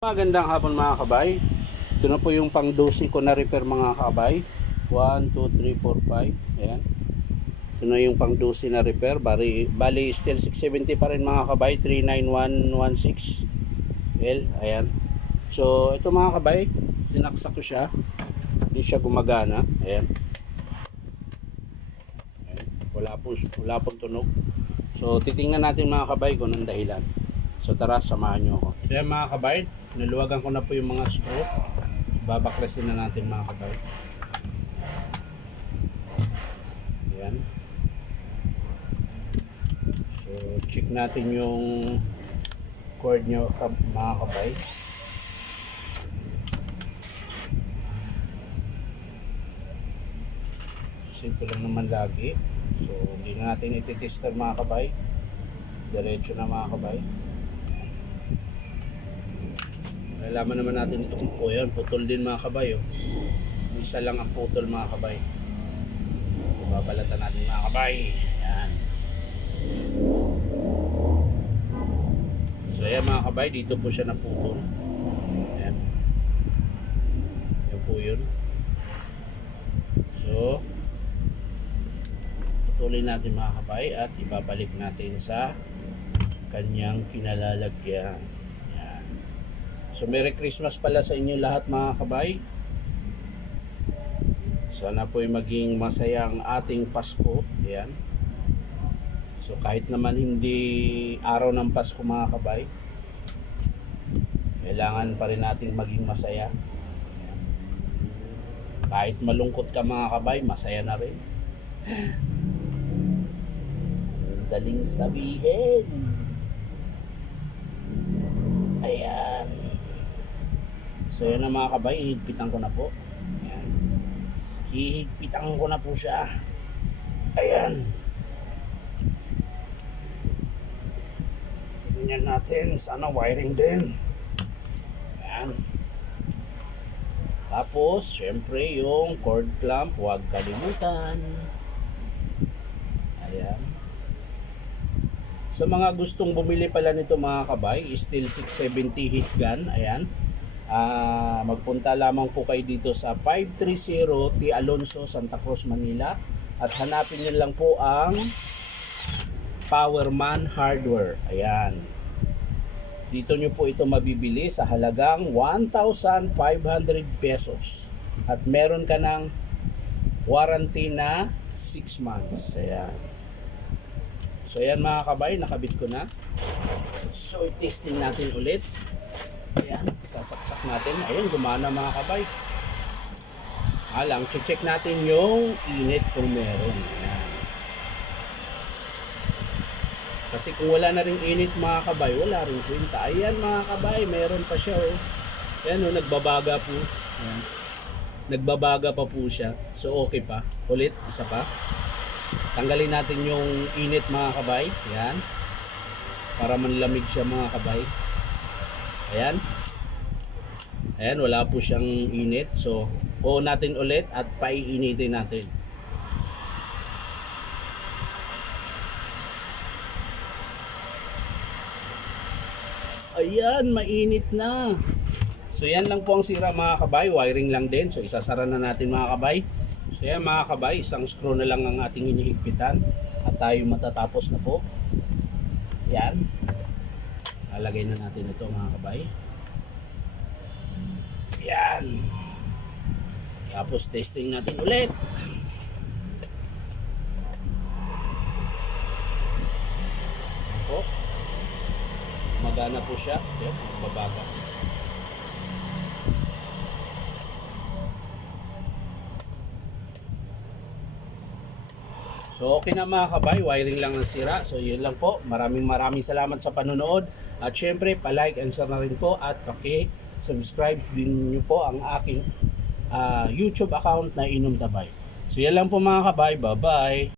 Magandang hapon mga kabay. Ito na po yung pang 12 ko na repair mga kabay. 1, 2, 3, 4, 5. Ayan. Ito na yung pang 12 na repair. Bali still 670 pa rin mga kabay. 39116 L. Ayan. So ito mga kabay, sinaksak ko siya. Hindi siya gumagana. Ayan. Ayan. Wala pong tunog. So titingnan natin mga kabay kung anong dahilan. So tara, samahan nyo ako. So yan mga kabay, niluwagan ko na po yung mga screw. Babaklasin na natin mga kabay. Yan. So check natin yung cord nyo mga kabay. Simple lang naman lagi. So hindi na natin ititester mga kabay. Diretso na mga kabay. Kailangan naman natin ito kung po yan. Putol din mga kabay. Oh. Isa lang ang putol mga kabay. Babalatan natin mga kabay. Yan. So yan mga kabay. Dito po siya naputol. Yan. Yan po yun. So putulin natin mga kabay. At ibabalik natin sa kanyang pinalalagyan. So Merry Christmas pala sa inyo lahat mga kabay. Sana po ay maging masayang ating Pasko. Ayan. So kahit naman hindi araw ng Pasko mga kabay, kailangan pa rin natin maging masaya. Ayan. Kahit malungkot ka mga kabay, masaya na rin. Daling sabihin. Ayan. So yan na mga kabay, hihigpitan ko na po. Ayan. Hihigpitan ko na po siya. Ayan. Tingnan natin, sana wiring din. Ayan. Tapos, syempre yung cord clamp, huwag kalimutan. Ayan. Sa mga gustong bumili pala nito mga kabay, still 670 heat gun. Ayan. Magpunta lamang po kayo dito sa 530 T. Alonso, Santa Cruz, Manila, at hanapin nyo lang po ang Powerman Hardware. Ayan, dito nyo po ito mabibili sa halagang 1,500 pesos at meron ka ng warranty na 6 months. Ayan. So ayan mga kabay, nakabit ko na. So i-testing natin ulit. Ayan, sasaksak natin. Ayan, gumana mga kabay. Alang, check natin yung init kung meron. Ayan. Kasi kung wala na rin init mga kabay, wala rin kwenta. Ayan mga kabay, meron pa siya. Oh. Ayan, oh, nagbabaga po. Ayan. Nagbabaga pa po siya. So okay pa. Ulit, isa pa. Tanggalin natin yung init mga kabay. Ayan. Para manlamig siya mga kabay. Ayan. Ayan, wala po siyang init. So, on natin ulit at paiinitin natin. Ayan, mainit na. So, yan lang po ang sira mga kabay. Wiring lang din. So, isasara na natin mga kabay. So, yan mga kabay. Isang screw na lang ang ating hinihigpitan. At tayo matatapos na po. Ayan. Lalagay na natin ito mga kabay. Yan. Tapos testing natin ulit. Ako. Magana po siya. Yan, babaga. So okay na mga kabay, wiring lang ang sira. So yun lang po. Maraming salamat sa panonood. At syempre, pa-like and share na rin po at paki-subscribe din nyo po ang aking YouTube account na Inom Tabay. So yan lang po mga kabay. Bye-bye!